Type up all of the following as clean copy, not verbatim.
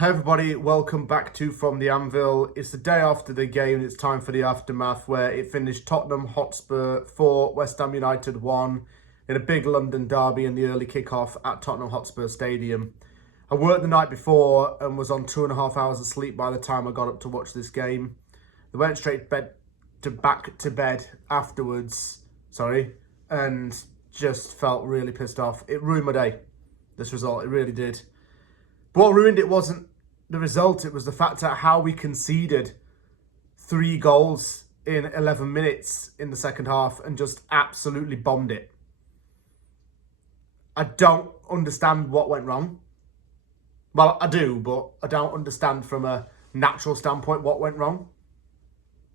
Hey everybody, welcome back to From the Anvil. It's the day after the game and it's time for the aftermath where it finished Tottenham Hotspur 4, West Ham United 1 in a big London derby in the early kickoff at Tottenham Hotspur Stadium. I worked the night before and was on 2.5 hours of sleep by the time I got up to watch this game. I went straight back to bed afterwards, and just felt really pissed off. It ruined my day, this result, it really did. But what ruined it wasn't the result, it was the fact that how we conceded 3 goals in 11 minutes in the second half and just absolutely bombed it. I don't understand what went wrong. Well, I do, but I don't understand from a natural standpoint what went wrong.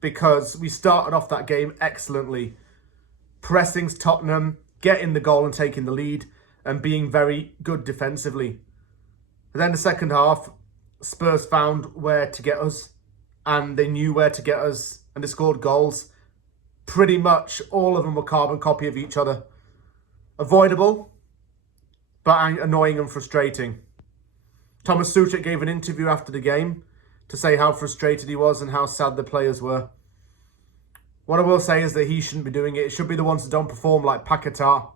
Because we started off that game excellently, pressing Tottenham, getting the goal and taking the lead, and being very good defensively. And then the second half, Spurs found where to get us, and they knew where to get us, and they scored goals. Pretty much all of them were carbon copy of each other. Avoidable, but annoying and frustrating. Thomas Tuchel gave an interview after the game to say how frustrated he was and how sad the players were. What I will say is that he shouldn't be doing it. It should be the ones that don't perform, like Paquetá,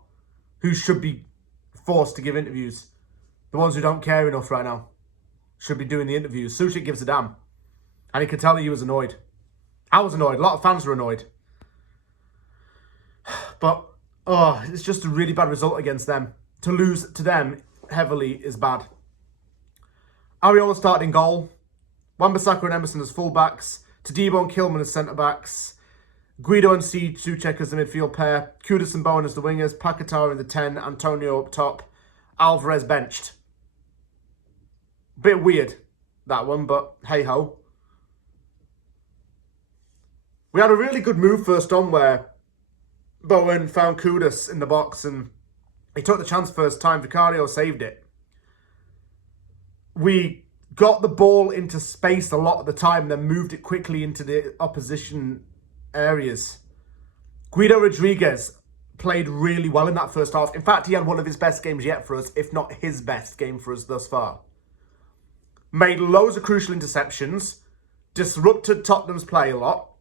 who should be forced to give interviews. The ones who don't care enough right now should be doing the interviews. Suchik gives a damn. And he could tell that he was annoyed. I was annoyed. A lot of fans were annoyed. But, it's just a really bad result against them. To lose to them heavily is bad. Areola started in goal. Wan-Bissaka and Emerson as fullbacks. Todibo and Kilman as centre-backs. Guido and Souček as the midfield pair. Kudus and Bowen as the wingers. Paquetá in the 10. Antonio up top. Alvarez benched. Bit weird, that one, but hey-ho. We had a really good move first on where Bowen found Kudus in the box and he took the chance first time. Vicario saved it. We got the ball into space a lot of the time and then moved it quickly into the opposition areas. Guido Rodriguez played really well in that first half. In fact, he had one of his best games yet for us, if not his best game for us thus far. Made loads of crucial interceptions, disrupted Tottenham's play a lot,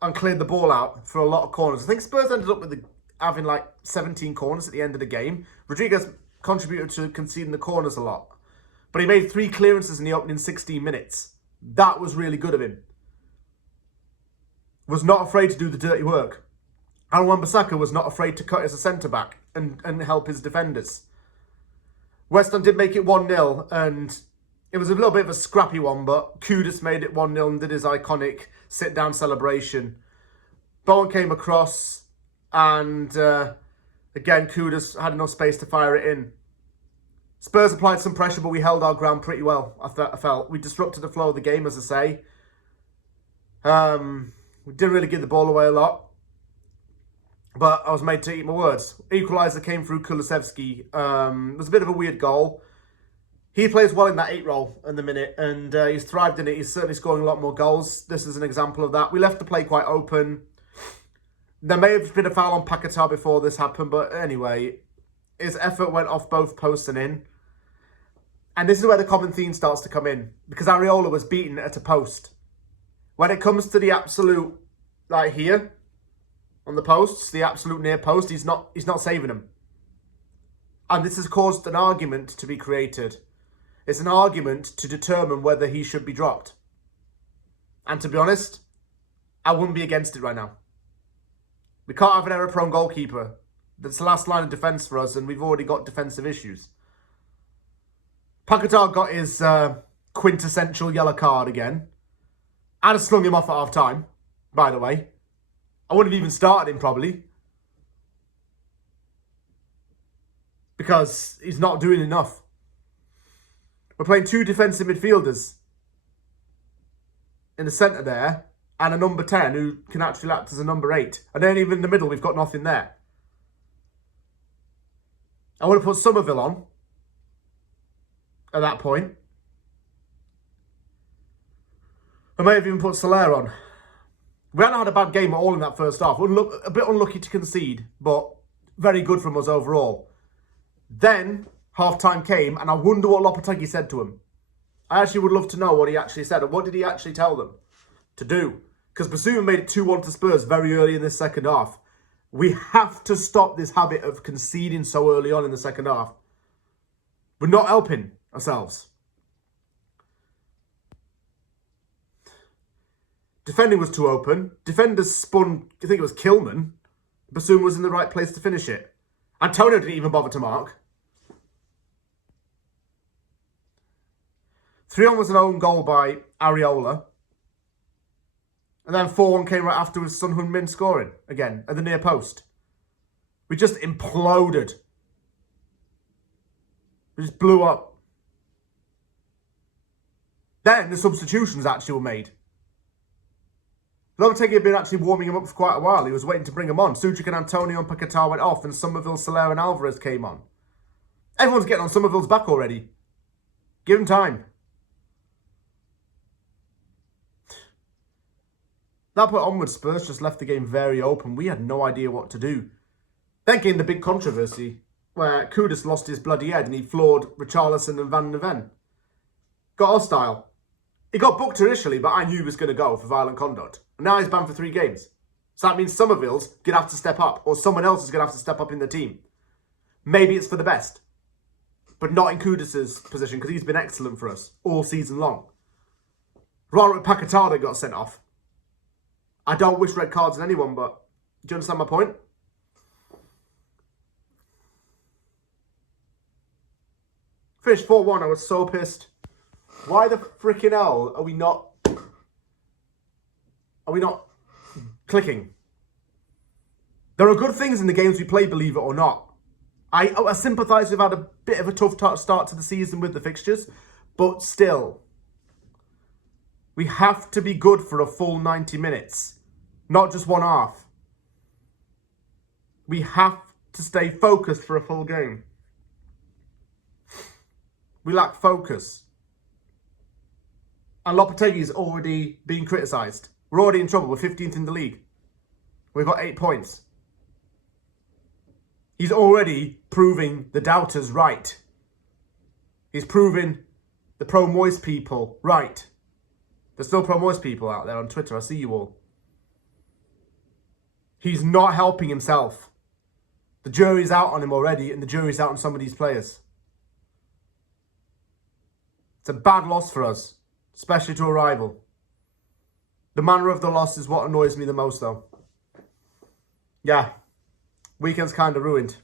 and cleared the ball out for a lot of corners. I think Spurs ended up with having like 17 corners at the end of the game. Rodriguez contributed to conceding the corners a lot. But he made 3 clearances in the opening 16 minutes. That was really good of him. Was not afraid to do the dirty work. And Wan-Bissaka was not afraid to cut as a centre-back and help his defenders. West Ham did make it 1-0, and it was a little bit of a scrappy one, but Kudus made it 1-0 and did his iconic sit-down celebration. Bowen came across, and again, Kudus had enough space to fire it in. Spurs applied some pressure, but we held our ground pretty well, I felt. We disrupted the flow of the game, as I say. We didn't really give the ball away a lot. But I was made to eat my words. Equaliser came through Kulusevski. It was a bit of a weird goal. He plays well in that 8 role in the minute, and he's thrived in it. He's certainly scoring a lot more goals. This is an example of that. We left the play quite open. There may have been a foul on Paquetá before this happened, but anyway, his effort went off both posts and in. And this is where the common theme starts to come in, because Areola was beaten at a post. When it comes to the absolute, like here, on the posts, the absolute near post, he's not saving them. And this has caused an argument to be created. It's an argument to determine whether he should be dropped. And to be honest, I wouldn't be against it right now. We can't have an error-prone goalkeeper. That's the last line of defence for us, and we've already got defensive issues. Paquetá got his quintessential yellow card again. And I slung him off at half-time, by the way. I wouldn't have even started him, probably. Because he's not doing enough. We're playing 2 defensive midfielders in the centre there, and a number 10 who can actually act as a number 8. And then even in the middle, we've got nothing there. I would have put Somerville on at that point. I may have even put Soler on. We hadn't had a bad game at all in that first half. A bit unlucky to concede, but very good from us overall. Then half-time came, and I wonder what Lopetegui said to him. I actually would love to know what he actually said. And what did he actually tell them to do? Because Basuma made it 2-1 to Spurs very early in this second half. We have to stop this habit of conceding so early on in the second half. We're not helping ourselves. Defending was too open. Defenders spun, I think it was Kilman. Basuma was in the right place to finish it. Antonio didn't even bother to mark. 3-1 was an own goal by Areola. And then 4-1 came right after with Son Heung-min scoring again at the near post. We just imploded. We just blew up. Then the substitutions actually were made. Lopetegui had been actually warming him up for quite a while. He was waiting to bring him on. Suchik and Antonio and Paquetá went off and Somerville, Soler and Alvarez came on. Everyone's getting on Somerville's back already. Give him time. That point onwards, Spurs just left the game very open. We had no idea what to do. Then came the big controversy, where Kudus lost his bloody head and he floored Richarlison and Van de Ven. Got hostile. He got booked initially, but I knew he was going to go for violent conduct. And now he's banned for 3 games. So that means Somerville's going to have to step up, or someone else is going to have to step up in the team. Maybe it's for the best, but not in Kudus' position, because he's been excellent for us all season long. Ronald Paquetá got sent off. I don't wish red cards on anyone, but do you understand my point? Finished 4-1, I was so pissed. Why the freaking hell are we not clicking? There are good things in the games we play, believe it or not. I sympathise we've had a bit of a tough start to the season with the fixtures, but still. We have to be good for a full 90 minutes. Not just one half. We have to stay focused for a full game. We lack focus. And Lopetegui's already been criticised. We're already in trouble. We're 15th in the league. We've got 8 points. He's already proving the doubters right. He's proving the pro-Moist people right. There's still pro-Moist people out there on Twitter. I see you all. He's not helping himself. The jury's out on him already, and the jury's out on some of these players. It's a bad loss for us, especially to a rival. The manner of the loss is what annoys me the most, though. Yeah, weekend's kind of ruined.